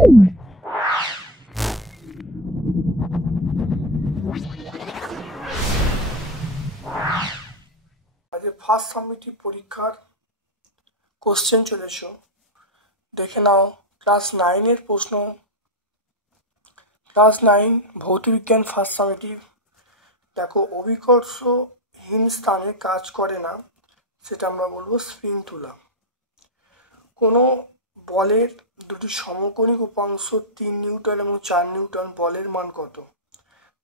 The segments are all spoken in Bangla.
আজকে ফার্স্ট সামেটিভ পরীক্ষার কোশ্চেন চলে এসো, দেখে নাও। ক্লাস 9-এর প্রশ্ন, ক্লাস 9 ভৌতবিজ্ঞান ফার্স্ট সামেটিভ। দেখো, অভিকর্ষহীন স্থানে কাজ করে না, সেটা আমরা বলবো স্প্রিং তুলা। কোনো বলের দুটি সমকোণিক উপাংশ 3 নিউটন এবং 4 নিউটন, বলের মান কত?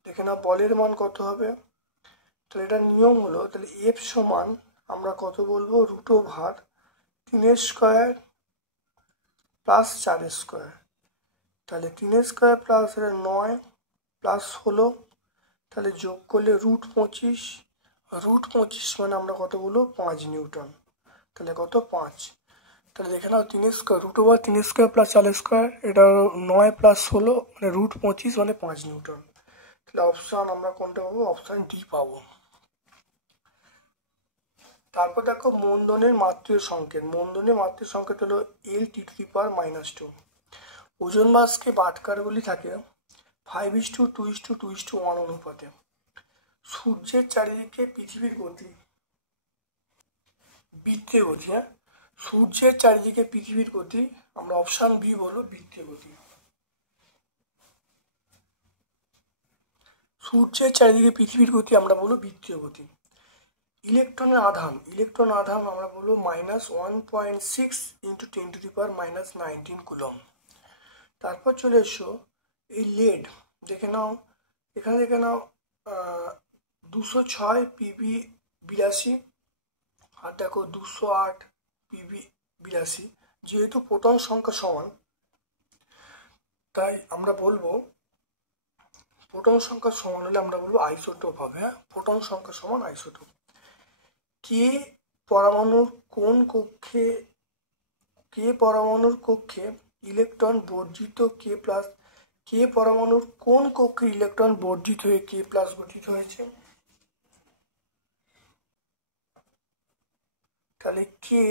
দেখে নাও বলের মান কত হবে। তাহলে এটা নিয়ম হলো, তাহলে এফ সমান আমরা কত বলবো, √3 স্কোয়ার প্লাস 4 স্কোয়ার। তাহলে 3 স্কোয়ার প্লাস 9 প্লাস হলো, তাহলে যোগ করলে √25, √25 মানে আমরা কত বলবো, 5 নিউটন। তাহলে কত, 5। তাহলে দেখে নাও 3 স্কোয়ার √3 স্কোয়ার প্লাস 4 স্কোয়ার, এটা 9 প্লাস হলো মানে √25 মানে 5 নিউটন। তাহলে অপশান আমরা কোনটা পাবো, অপশান ডি পাবো। তারপর দেখো মন্দনের মাত্রীয় সংকেত। মন্দনের মাত্রীয় সংকেত হলো L(T⁻²). ওজন বাক্সে বাটখারাগুলি থাকে 5:2:2:1 অনুপাতে। সূর্যের চারিদিকে পৃথিবীর গতি, বৃত্তের গতি, সূর্যের চারিদিকে পৃথিবীর গতি আমরা অপশান বি বলবো, বৃত্তীয় গতি। সূর্যের চারিদিকে পৃথিবীর গতি আমরা বলবো বৃত্তীয় গতি। ইলেকট্রনের আধান, ইলেকট্রন আধান আমরা বলবো -1.6 × 10⁻⁻19 কুলম্ব। তারপর চলে এসো এই লেড, দেখে নাও এখানে, দেখে নাও 206 PB82 আর দেখো 208 PB82। যেহেতু প্রোটন সংখ্যা সমান, তাই আমরা বলবো প্রোটন সংখ্যা সমান হলে আমরা বলবো আইসোটোপ হবে। প্রোটন সংখ্যা সমান আইসোটোপ। কে পরমাণুর কক্ষে ইলেকট্রন বর্জিত কে পরমাণুর কোন কক্ষে ইলেকট্রন বর্জিত হয়ে K+ গঠিত হয়েছে? তাহলে কে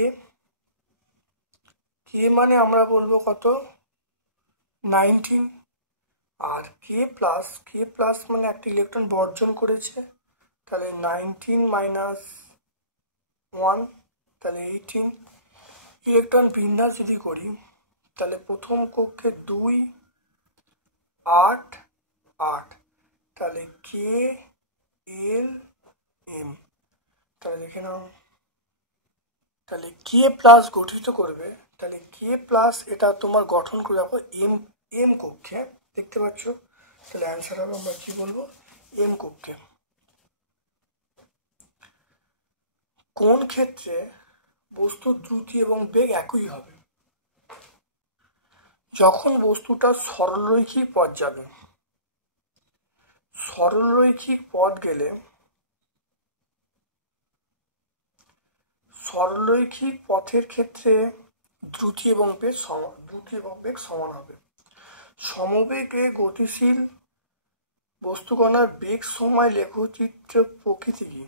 মানে আমরা বলবো কত, 19। আর K+ মানে একটা ইলেকট্রন বর্জন করেছে, তাহলে 19 - 1 তাহলে 18। ইলেকট্রন বিন্যাস যদি করি, তাহলে প্রথম কক্ষে 2 8 8, তাহলে KLM। তাহলে দেখে নাও, তাহলে K+ গঠিত করবে, তাহলে K+ এটা তোমার গঠন করে রাখো M কক্ষে, দেখতে পাচ্ছ। তাহলে অ্যান্সার হবে আমরা কি বলবো, M কক্ষে। কোন ক্ষেত্রে বস্তুর দ্রুতি এবং বেগ একই হবে? যখন বস্তুটা সরলরৈখিক পথ যাবে। সরলরৈখিক পথ গেলে, সরলরৈখিক পথের ক্ষেত্রে দ্রুতি এবং বেগ সমান হবে। সমবেগে গতিশীল বস্তুকণার বেগ সময় লেখচিত্র প্রকৃতি কি?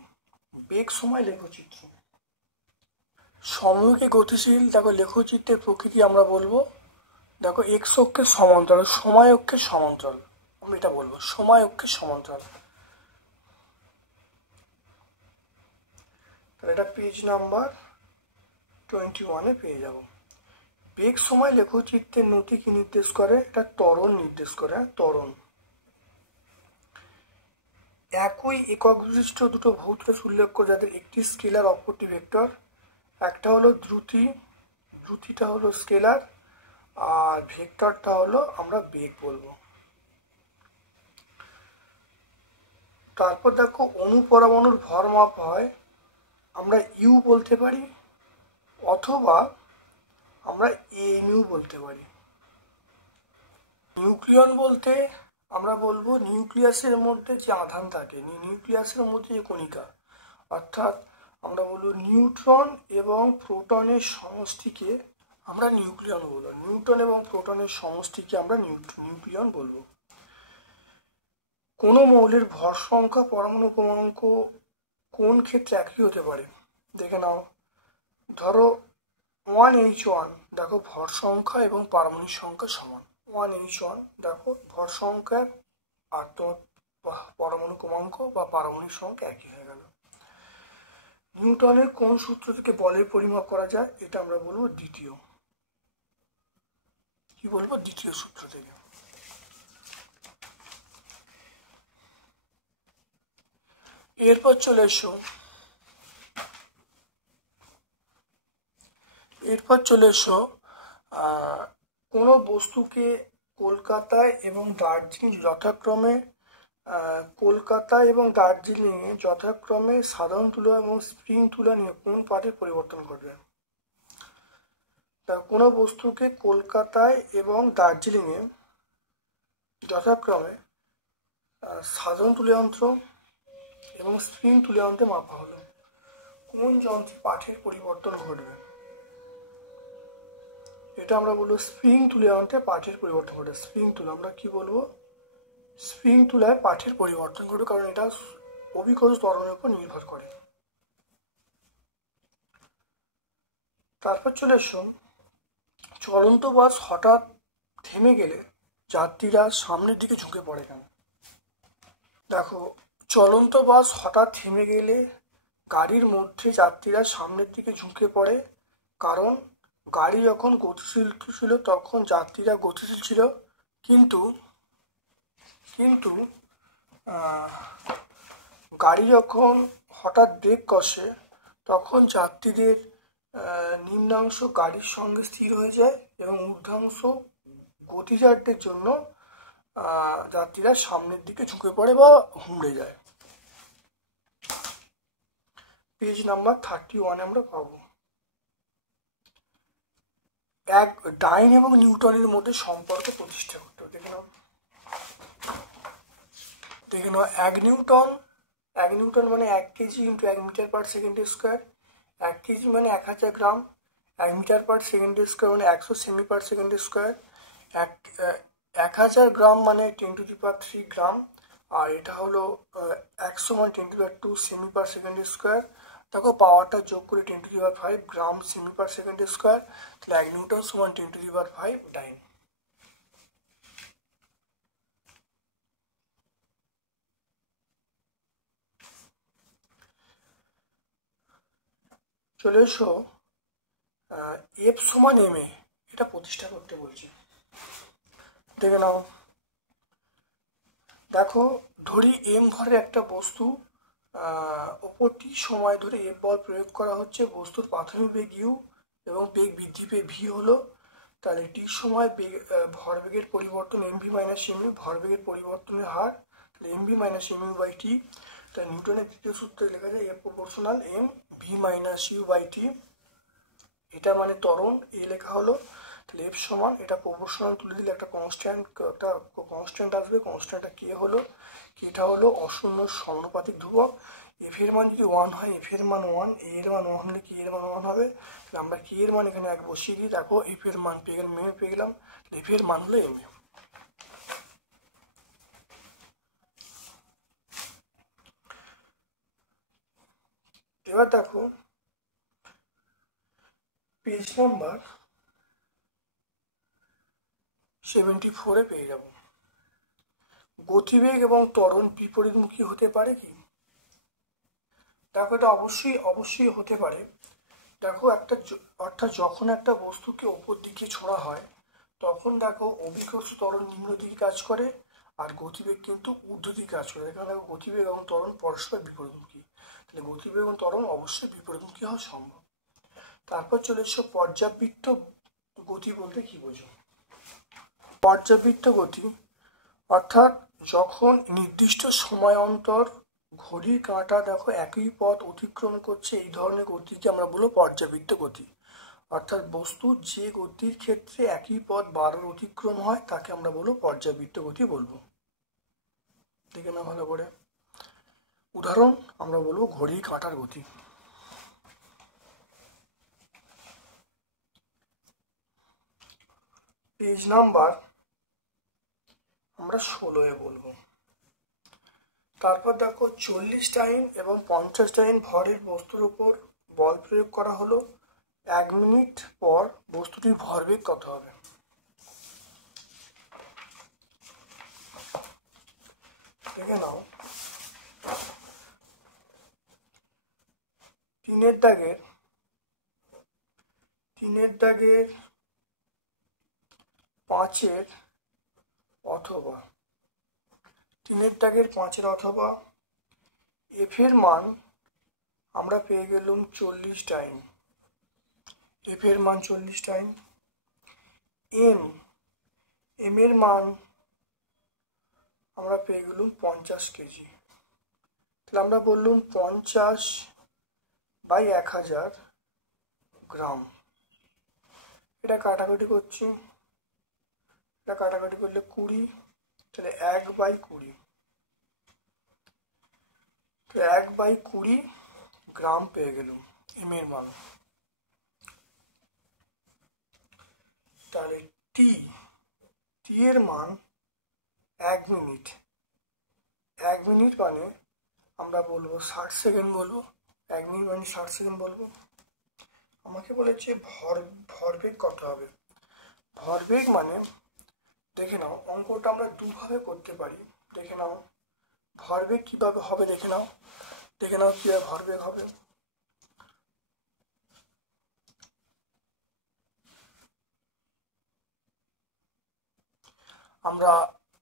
বেগ সময় লেখচিত্র। সমবেগে গতিশীল, দেখো লেখচিত্রের প্রকৃতি আমরা বলবো, দেখো এক্স অক্ষের সমান্তরাল, সময় অক্ষের সমান্তরাল, আমি এটা বলবো সময় অক্ষের সমান্তরাল। তাহলে এটা পেজ নাম্বার 21-এ পেয়ে যাব। বেগ সময় লেখচিত্রের নতি কি নির্দেশ করে? এটা ত্বরণ নির্দেশ করে, ত্বরণ। একই একক বিশিষ্ট দুটো ভৌতরাশি উল্লেখ্য যাদের একটি স্কেলার অপরটি ভেক্টর। একটা হলো দ্রুতিটা হলো স্কেলার, আর ভেক্টরটা হলো আমরা বেগ বলবো। তারপর দেখো অণু পরমাণুর ভর মাপ হয়, আমরা ইউ বলতে পারি অথবা আমরা এমইউ বলতে পারি। নিউক্লিয়ন বলতে আমরা বলবো নিউক্লিয়াসের মধ্যে যে আধান থাকে, নিউক্লিয়াসের মধ্যে যে কণিকা, অর্থাৎ আমরা বলবো নিউট্রন এবং প্রোটনের সমষ্টিকে আমরা নিউক্লিয়ন বলবো। নিউট্রন এবং প্রোটনের সমষ্টিকে আমরা নিউক্লিয়ন বলবো। কোনো মৌলের ভর সংখ্যা পরমাণু ক্রমাঙ্ক কোন ক্ষেত্রে একই হতে পারে? দেখে নাও, ধরো 1H1, দেখো ভর সংখ্যা এবং পারমাণবিক সংখ্যা সমান 1H1, দেখো ভর সংখ্যা আর তোমার পরমাণু ক্রমাঙ্ক বা পারমাণবিক সংখ্যা একই হয়ে গেল। নিউটনের কোন সূত্র থেকে বলের পরিমাপ করা যায়? এটা আমরা বলবো দ্বিতীয়। কি বলবো? দ্বিতীয় সূত্র থেকে। এরপর চলে এসো কোনো বস্তুকে কলকাতায় এবং দার্জিলিং যথাক্রমে সাধারণ তুলা এবং স্প্রিং তুলা নিয়ে কোন পাঠে পরিবর্তন ঘটবে? কোনো বস্তুকে কলকাতায় এবং দার্জিলিংয়ে যথাক্রমে সাধারণ তুলা যন্ত্র এবং স্প্রিং তুলা যন্ত্রে মাপা হলো, কোন যন্ত্রে পাঠের পরিবর্তন ঘটবে? এটা আমরা বলবো স্প্রিং তুলা যন্ত্রে পাঠের পরিবর্তন ঘটবে। স্প্রিং তুলা আমরা কি বলবো? স্প্রিং তুলায় পাঠের পরিবর্তন ঘটবে, কারণ এটা অভিকর্ষ ত্বরণের উপর নির্ভর করে। তারপর চলে এসো চলন্ত বাস হঠাৎ থেমে গেলে যাত্রীরা সামনের দিকে ঝুঁকে পড়ে কেন? দেখো, চলন্ত বাস হঠাৎ থেমে গেলে গাড়ির মধ্যে যাত্রীরা সামনের দিকে ঝুঁকে পড়ে, কারণ গাড়ি যখন গতিশীল ছিল তখন যাত্রীরা গতিশীল ছিল, কিন্তু গাড়ি যখন হঠাৎ ব্রেক কষে তখন যাত্রীদের নিম্নাংশ গাড়ির সঙ্গে স্থির হয়ে যায় এবং ঊর্ধ্বাংশ গতিজাত্যের জন্য যাত্রীরা সামনের দিকে ঝুঁকে পড়ে বা হুমড়ে যায়। পেজ নাম্বার 31 আমরা পাবো। ডাইন এবং নিউটনের মধ্যে সম্পর্ক প্রতিষ্ঠা করতে হবে। দেখে নাও 1 নিউটন মানে 1 KG into 1 metre per second square. 1 KG মানে 1000 gram. 1 metre per second square মানে 100 সেমি পার সেকেন্ড স্কোয়ার। 1000 গ্রাম মানে 10⁻³ গ্রাম, আর এটা হলো 100 মানে 10⁻² সেমি পার সেকেন্ড স্কোয়ার। দেখো পাওয়ারটা যোগ করে 10⁵ গ্রাম সেমি পার সেকেন্ড স্কোয়ার, তাহলে 1 নিউটন সমান 10⁵ ডাইন। চলে এসো এফ সমান এম এ, এটা প্রতিষ্ঠা করতে বলছি। দেখে নাও, দেখো ধরি এম ভরের একটা বস্তু, ওপর টি সময় ধরে এফ বল প্রয়োগ করা হচ্ছে, বস্তুর প্রাথমিক বেগ ইউ এবং বেগ বৃদ্ধি পেয়ে ভি হলো, তাহলে টি সময় ভরবেগের পরিবর্তন m v minus m u, ভরবেগের পরিবর্তনের হার, তাহলে m v minus m u by t. তাহলে নিউটনের তৃতীয় সূত্রে লেখা যায় F proportional m v minus u by t, এটা মানে ত্বরণ, এ লেখা হলো। তাহলে এফ সমান, এটা প্রপোর্শনাল তুলে দিলে একটা কনস্ট্যান্ট আসবে, কনস্ট্যান্টটা কে হলো? কেটা হলো অশূন্য সমানুপাতিক ধ্রুবক। এফ এর মান যদি 1 হয়, এফ এর মান 1, এ এর মান 1 হলে কে এর মান 1 হবে। তাহলে আমরা কে এর মান এখানে 1 বসিয়ে দিই, দেখো এফ এর মান পেয়ে গেলাম, এম পেয়ে গেলাম, এফ এর মান হলো এম এ। এবার দেখো পেজ নাম্বার 74 পেয়ে যাব। গতিবেগ এবং ত্বরণ বিপরীতমুখী হতে পারে কি? দেখো এটা অবশ্যই হতে পারে। দেখো অর্থাৎ যখন একটা বস্তুকে ওপর দিকে ছোঁড়া হয় তখন দেখো অভিকর্ষ ত্বরণ নিম্ন দিকে কাজ করে আর গতিবেগ কিন্তু ঊর্ধ্ব দিকে কাজ করে। এখানে দেখো গতিবেগ এবং ত্বরণ পরস্পর বিপরীতমুখী, তাহলে গতিবেগ এবং ত্বরণ অবশ্যই বিপরীতমুখী হওয়া সম্ভব। তারপর চলে এসো পর্যাবৃত্ত গতি বলতে কি বোঝো? পর্যাবৃত্ত গতি অর্থাৎ যখন নির্দিষ্ট সময় অন্তর ঘড়ির কাঁটা দেখো একই পথ অতিক্রম করছে, এই ধরনের গতিকে আমরা বলবো পর্যাবৃত্ত গতি। অর্থাৎ বস্তু যে গতির ক্ষেত্রে একই পথ বারবার অতিক্রম হয় তাকে আমরা বলবো পর্যাবৃত্ত গতি বলবো। দেখে না ভালো করে, উদাহরণ আমরা বলবো ঘড়ির কাঁটার গতি। পেজ নাম্বার আমরা 16 বলবো। তারপর দেখো 40 টাইন এবং 50 টাইন ভরের বস্তুর উপর বল প্রয়োগ করা হলো, 1 মিনিট পর বস্তুটির ভরবেগ কত হবে? দেখে নাও, তিনের দাগের 5-এর অথবা এফ এর মান আমরা পেয়ে গেলাম 40 টাইম, এফ এর মান 40 টাইম। এম এর মান আমরা পেয়ে গেলাম 50 কেজি। তাহলে আমরা বললাম 50/1000 গ্রাম। এটা কাটাকাটি করছি, এটা কাটাকাটি করলে 20, তাহলে 1/20, তো 1/20 গ্রাম পেয়ে গেলাম এম এর মান। তাহলে টি এর মান 1 মিনিট, 1 মিনিট মানে আমরা বলবো 60 সেকেন্ড বলবো, 1 মিনিট মানে 60 সেকেন্ড বলবো। আমাকে বলেছে ভরবেগ কত হবে। ভরবেগ মানে দেখে নাও, অঙ্কটা আমরা দুভাবে করতে পারি। দেখে নাও ভরবেগ কিভাবে হবে, দেখে নাও কিভাবে ভরবেগ হবে। আমরা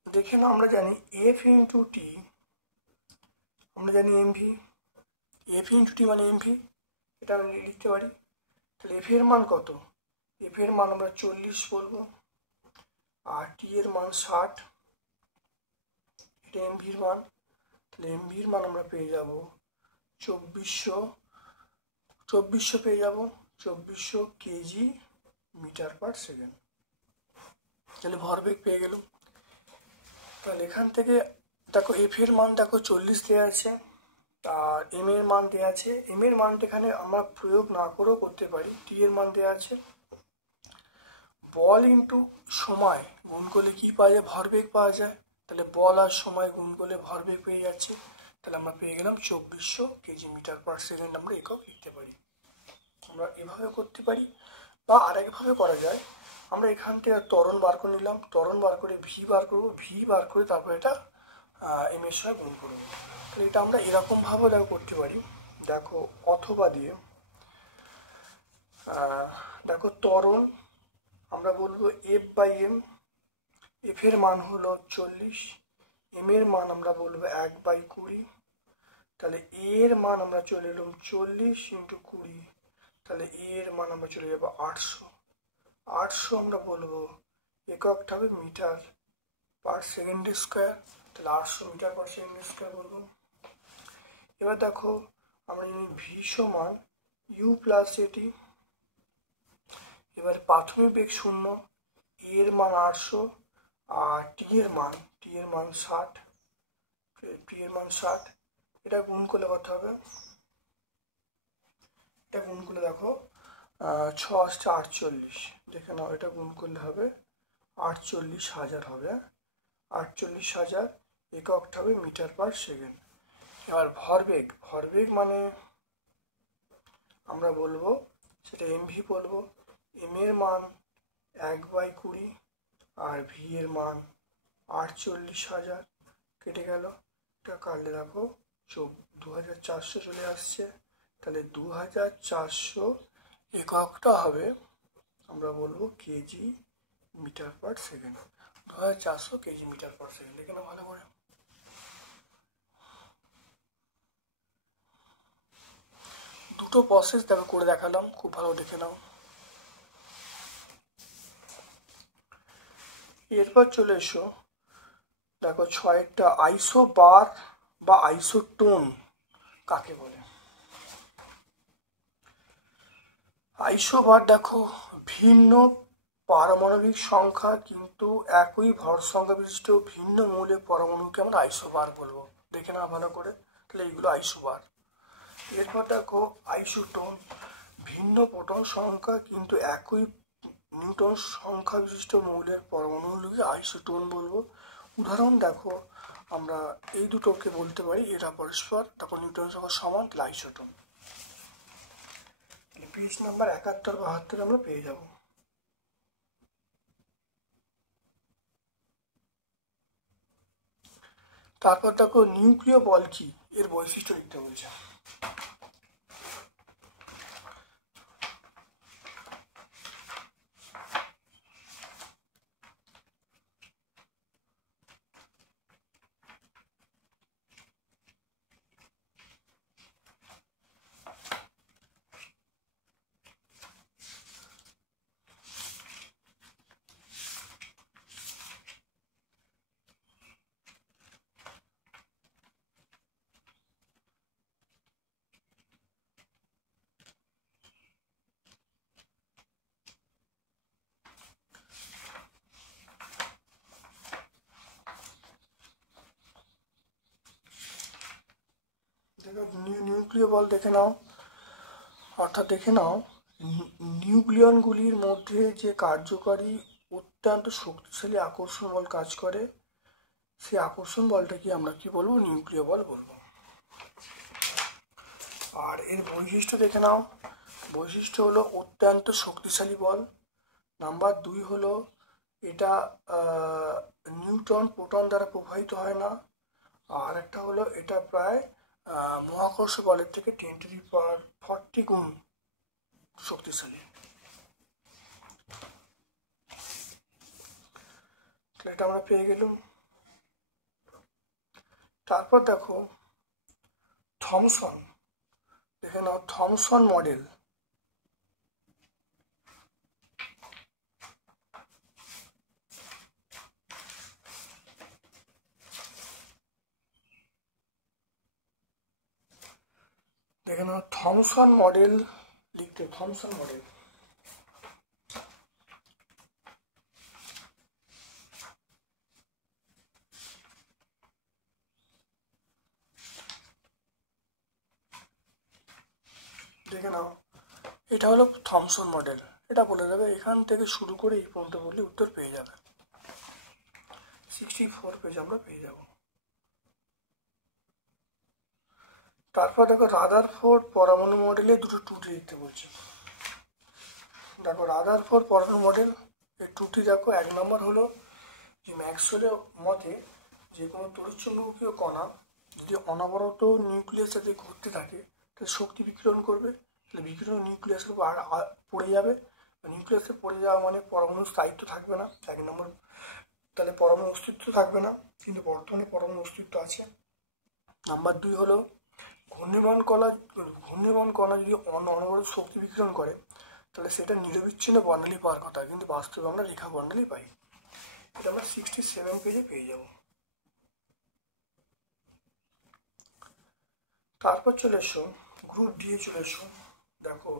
দেখে নাও, আমরা জানি এফ ইন্টু টি, আমরা জানি এমভি, এফ ইন্টু টি মানে এমভি, এটা আমরা লিখতে পারি। তাহলে এফ এর মান কত, এফ এর মান আমরা 40 বলবো, আর টি এর মান 60, এটা এমভির মান। তাহলে এমভির মান আমরা পেয়ে যাব 2400 পেয়ে যাব, 2400 কেজি মিটার পার সেকেন্ড। তাহলে ভরবেগ পেয়ে গেলাম। তাহলে এখান থেকে দেখো এফ এর মান দেখো 40 দেওয়া আছে, আর এম এর মান দেওয়া আছে। এম এর মানটা এখানে আমরা প্রয়োগ না করেও করতে পারি, টি এর মান দেওয়া আছে। বল ইন্টু সময় গুণ করলে কি পাওয়া যায়, ভরবেগ পাওয়া যায়। তাহলে বল আর সময় গুণ করলে ভরবেগ পেয়ে যাচ্ছে। তাহলে আমরা পেয়ে গেলাম 2400 কেজি মিটার পার সেকেন্ড আমরা একক লিখতে পারি। আমরা এভাবে করতে পারি, বা আরেকভাবে করা যায়। আমরা এখান থেকে ত্বরণ বার করে নিলাম, ত্বরণ বার করে ভি বার করবো, ভি বার করে তারপর এটা এম এর সঙ্গে গুণ করবো। তাহলে এটা আমরা এরকমভাবেও দেখো করতে পারি। দেখো অথবা দিয়ে দেখো ত্বরণ আমরা বলবো F/m, এফ এর মান হলো 40, এম এর মান আমরা বলবো 1/20। তাহলে এ এর মান আমরা চলে এলাম 40 × 20, তাহলে এ এর মান আমরা চলে যাবো 800 আমরা বলবো এককটা হবে মিটার পার সেকেন্ড স্কোয়ার। তাহলে 800 মিটার পার সেকেন্ড স্কোয়ার বলবো। এবার দেখো আমরা জানি ভি সমান ইউ প্লাস এটি। এবার প্রাথমিক বেগ 0, এর মান 800, আর টি এর মান 60, টি এর মান 60। এটা গুণ করলে কত হবে, এটা গুণ করলে দেখো 6 × 48, দেখে নাও এটা গুণ করলে হবে 48,000 হবে, 48,000 এককটা হবে মিটার পার সেকেন্ড। এবার ভরবেগ মানে আমরা বলবো সেটা এমভি বলবো। এম এর মান 1/20, আর ভি এর মান 48,000, কেটে গেল। এটা কাটলে দেখো 2400 চলে আসছে। তাহলে 2400 এককটা হবে আমরা বলবো kg metre per second, 2400 kg metre per second. দেখে নাও ভালো করে। দুটো প্রসেস দেখো করে দেখালাম, খুব ভালো দেখে নাও। এরপর চলে এসো দেখো 6টা আইসোবার বা আইসোটোন কাকে বলে। আইসোবার দেখো ভিন্ন পারমাণবিক সংখ্যা কিন্তু একই ভর সংখ্যা বিশিষ্ট ভিন্ন মৌলের পরমাণুকে আমরা আইসোবার বলবো। দেখে না ভালো করে, তাহলে এইগুলো আইসোবার। এরপর দেখো আইসোটোন ভিন্ন প্রোটন সংখ্যা কিন্তু একই নিউটন সংখ্যা বিশিষ্ট মৌলের পরমাণুগুলোকে আইসোটোন বলবো। উদাহরণ দেখো আমরা এই দুটোকে বলতে পারি এরা পরস্পর, তারপর নিউটন সংখ্যা সমান, তাহলে আইসোটোন। পেজ নাম্বার 71-72 আমরা পেয়ে যাব। তারপর দেখো নিউক্লিয় বল কি, এর বৈশিষ্ট্য লিখতে বলছে। নিউক্লিয় বল দেখে নাও, অর্থাৎ দেখে নাও নিউক্লিয়নগুলির মধ্যে যে কার্যকারী অত্যন্ত শক্তিশালী আকর্ষণ বল কাজ করে, সেই আকর্ষণ বলটাকে আমরা কি বলবো, নিউক্লিয় বল বলবো। আর এর বৈশিষ্ট্য দেখে নাও, বৈশিষ্ট্য হলো অত্যন্ত শক্তিশালী বল। নাম্বার 2 হলো এটা নিউট্রন প্রোটন দ্বারা প্রবাহিত হয় না। আর একটা হলো এটা প্রায় মহাকর্ষ বলের থেকে 10⁻40 গুণ শক্তিশালী। এটা আমরা পেয়ে গেলাম। তারপর দেখো থমসন, দেখে নাও থমসন মডেল। দেখে নাও থমসন মডেল লিখতে, থমসন মডেল। দেখে নাও এটা হলো থমসন মডেল, এটা বলে দেবে, এখান থেকে শুরু করে এই পর্যন্ত বললে উত্তর পেয়ে যাবে। 64 পেজ আমরা পেয়ে যাব। তারপর দেখো রাদারফোর্ড পরমাণু মডেলে দুটো ত্রুটি লিখতে বলছে। দেখো রাদারফোর্ড পরমাণু মডেল এর ত্রুটি দেখো, 1 নম্বর হলো যে ম্যাক্সওয়েলের মতে যে কোনো তড়িৎচুম্বকীয় কণা যদি অনবরত নিউক্লিয়াসের সাথে ঘুরতে থাকে তাহলে শক্তি বিকিরণ করবে, তাহলে বিকিরণ নিউক্লিয়াসের উপর পড়ে যাবে। নিউক্লিয়াসে পড়ে যাওয়া মানে পরমাণুর স্থায়িত্ব থাকবে না, 1 নম্বর, তাহলে পরমাণু অস্তিত্ব থাকবে না, কিন্তু বর্তমানে পরমাণু অস্তিত্ব আছে। নাম্বার 2 হলো ঘূর্ণিবন কণা যদি অনবরত শক্তি বিকিরণ করে তাহলে সেটা নিরবিচ্ছিন্ন বর্ণালী পাওয়ার কথা, কিন্তু বাস্তবে আমরা রেখা বর্ণালী পাই। এটা আমরা 67 পেজে পেয়ে যাব। তারপর চলে এসো গ্রুপ ডি এ চলে এসো। দেখো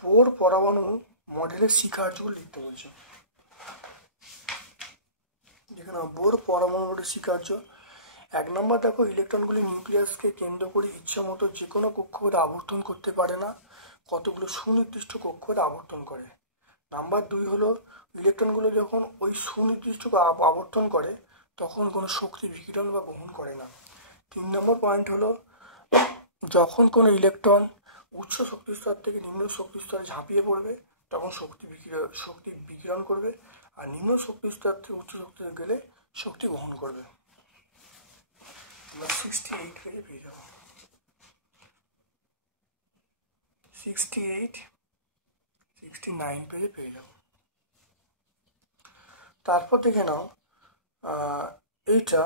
বোর পরমাণু মডেলের শিকার্যগুলো লিখতে বলছে। দেখে নাও বোর পরমাণু মডেলের শিকার্য। 1 নম্বর দেখো ইলেকট্রনগুলি নিউক্লিয়াসকে কেন্দ্র করে ইচ্ছা মতো যে কোনো কক্ষপথে আবর্তন করতে পারে না, কতগুলো সুনির্দিষ্ট কক্ষপথে আবর্তন করে। নাম্বার 2 হলো ইলেকট্রনগুলো যখন ওই সুনির্দিষ্ট আবর্তন করে তখন কোনো শক্তি বিকিরণ বা বহন করে না। 3 নম্বর পয়েন্ট হলো যখন কোনো ইলেকট্রন উচ্চ শক্তি স্তর থেকে নিম্ন শক্তি স্তরে ঝাঁপিয়ে পড়বে তখন শক্তি বিকিরণ করবে, আর নিম্ন শক্তি স্তর থেকে উচ্চ শক্তিতে গেলে শক্তি বহন করবে। আমরা 68 পেজে পেয়ে যাব। 68, 69 পেজে পেয়ে যাব। তারপর দেখে নাও এইটা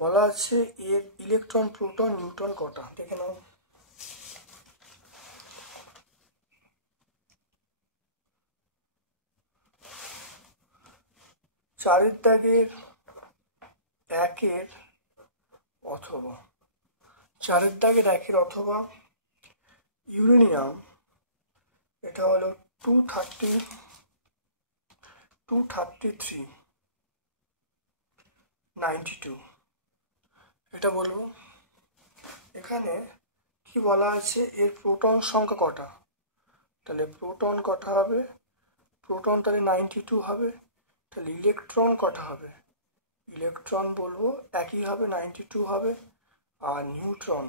বলা আছে এর ইলেকট্রন প্রোটন নিউট্রন কটা, দেখে নাও। চারের দাগের একের অথবা ইউরেনিয়াম, এটা হলো 233 92। এটা বলবো এখানে কি বলা আছে এর প্রোটন সংখ্যা কটা, তাহলে প্রোটন কটা হবে, প্রোটন তাহলে 92 হবে, তাহলে ইলেকট্রন কটা হবে, ইলেকট্রন বলবো একই হবে 92 হবে, আর নিউট্রন,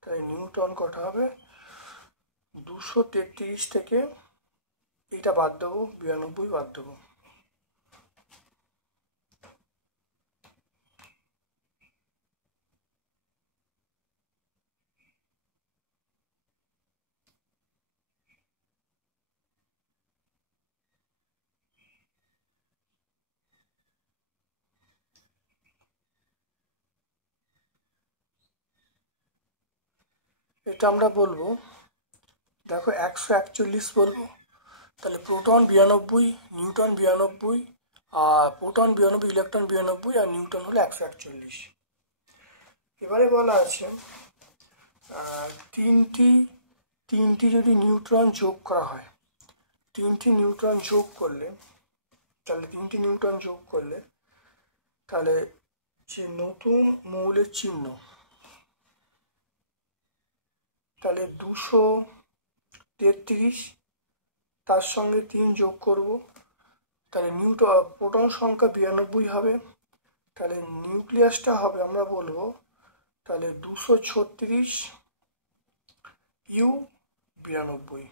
তাহলে নিউট্রন কটা হবে 233 থেকে এটা বাদ দেবো 92 বাদ দেবো। এটা আমরা বলবো, দেখো 141 বলবো, তাহলে প্রোটন 92, নিউটন 92, আর প্রোটন 92, ইলেকট্রন 92, আর নিউটন হলো 141। এবারে বলা আছে তিনটি যদি নিউট্রন যোগ করা হয়, তিনটি নিউট্রন যোগ করলে তাহলে যে নতুন মৌলের চিহ্ন, তাহলে 233, তার সঙ্গে 3 যোগ করব, তাহলে প্রোটন সংখ্যা 92 হবে, তাহলে নিউক্লিয়াসটা হবে আমরা বলবো তাহলে 236 U92।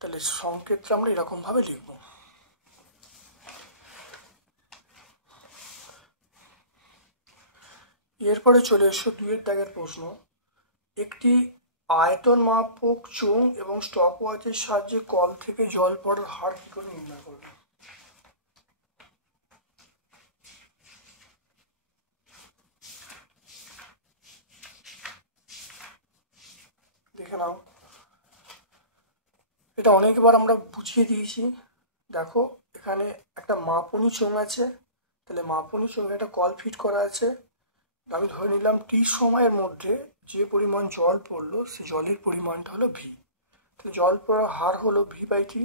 তাহলে সংকেতটা আমরা এরকম ভাবে লিখব। এরপরে চলে এসো 2 দাগের প্রশ্ন, একটি আয়তন মাপক চোঙ এবং স্টপওয়াচের সাহায্যে কল থেকে জল পড়ার হার কি করে নির্ণয় করবে। দেখে নাও, এটা অনেকবার আমরা বুঝিয়ে দিয়েছি। দেখো এখানে একটা মাপনী চোঙ আছে, তাহলে মাপনী চোঙে একটা কল ফিট করা আছে। আমি ধরে নিলাম টি সময়ের মধ্যে যে পরিমাণ জল পড়লো সেই জলের পরিমাণটা হলো ভি, তাহলে জল পড়ার হার হলো ভি/টি।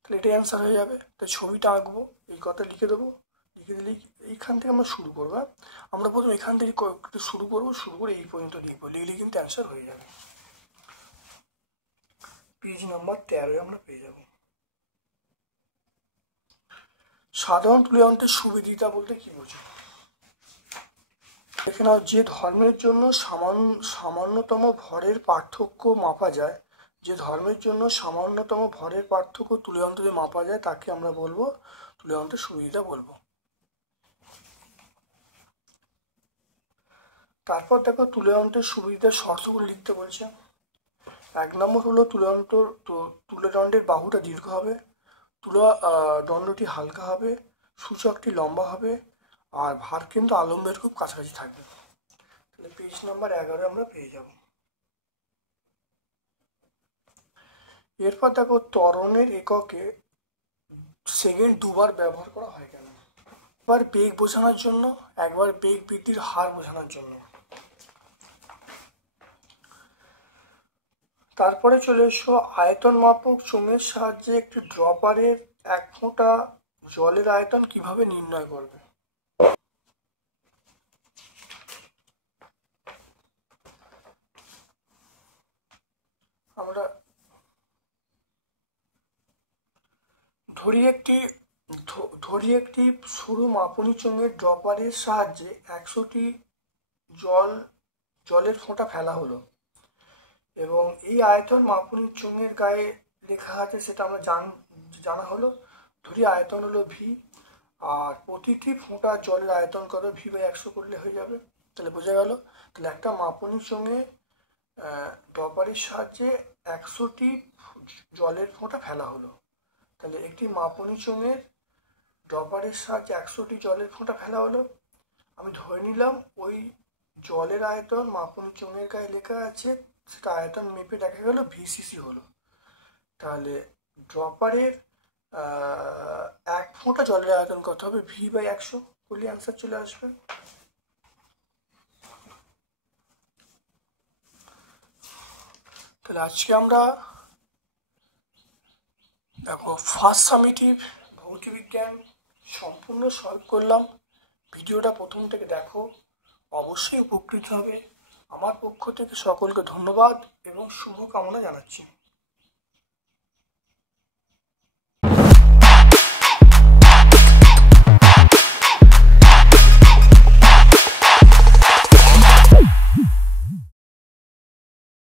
তাহলে এটাই অ্যান্সার হয়ে যাবে। তাই ছবিটা আঁকবো, এই কথা লিখে দেবো, লিখে দিলে এইখান থেকে আমরা শুরু করবো। আমরা প্রথম এখান থেকে একটু শুরু করে এই পর্যন্ত লিখবো, লিখলে কিন্তু অ্যান্সার হয়ে যাবে। পেজ নাম্বার 13 আমরা পেয়ে যাব। সাধারণ তুল্য যন্ত্রের সুবিদিতা বলতে কি বোঝো? দেখে নাও, যে ধর্মের জন্য সামান্যতম ভরের পার্থক্য মাপা যায়, যে ধর্মের জন্য সামান্যতম ভরের পার্থক্য তুল্য যন্ত্রে মাপা যায় তাকে আমরা বলবো তুল্য যন্ত্রের সুবিদিতা বলবো। তারপর দেখো তুল্য যন্ত্রের সুবিদিতার শর্তগুলো লিখতে বলছে। 1 নম্বর হলো তুল্যদণ্ডের বাহুটা দীর্ঘ হবে, দণ্ডটি হালকা হবে, সূচকটি লম্বা হবে, আর ভার কিন্তু আলম্বের খুব কাছাকাছি থাকবে। তাহলে পেজ নাম্বার 11 আমরা পেয়ে যাব। এরপর দেখো ত্বরণের এককে সেকেন্ড দুবার ব্যবহার করা হয় কেন? একবার বেগ বোঝানোর জন্য, একবার বেগ বৃদ্ধির হার বোঝানোর জন্য। তারপরে চলে এসো আয়তন মাপক চোঙের সাহায্যে একটি ড্রপারের 1 ফোঁটা জলের আয়তন কিভাবে নির্ণয় করবে। আমরা ধরি একটি সরু মাপনী চোঙের ড্রপারের সাহায্যে 100টি জলের ফোঁটা ফেলা হলো এবং এই আয়তন মাপনী চোঙের গায়ে লেখা আছে, সেটা আমরা জানা হলো। ধরি আয়তন হলো ভি, আর প্রতিটি ফোঁটা জলের আয়তন কত, ভি/100 করলে হয়ে যাবে। তাহলে বোঝা গেল। তাহলে একটা মাপনী চোঙে ড্রপারের সাহায্যে 100টি জলের ফোঁটা ফেলা হলো। তাহলে একটি মাপনী চোঙের ড্রপারের সাহায্যে 100টি জলের ফোঁটা ফেলা হলো। আমি ধরে নিলাম ওই জলের আয়তন মাপনী চোঙের গায়ে লেখা আছে, সেটা আয়তন মেপে দেখা গেল ভিসিসি হলো। তাহলে ড্রপারের 1 ফোঁটা জলের আয়তন কত হবে, ভি/100 করলে অ্যান্সার চলে আসবে। তাহলে আজকে আমরা দেখো ফার্স্ট সামেটিভ ভৌতবিজ্ঞান সম্পূর্ণ সলভ করলাম। ভিডিওটা প্রথম থেকে দেখো, অবশ্যই উপকৃত হবে। আমার পক্ষ থেকে সকলকে ধন্যবাদ এবং শুভকামনা জানাচ্ছি।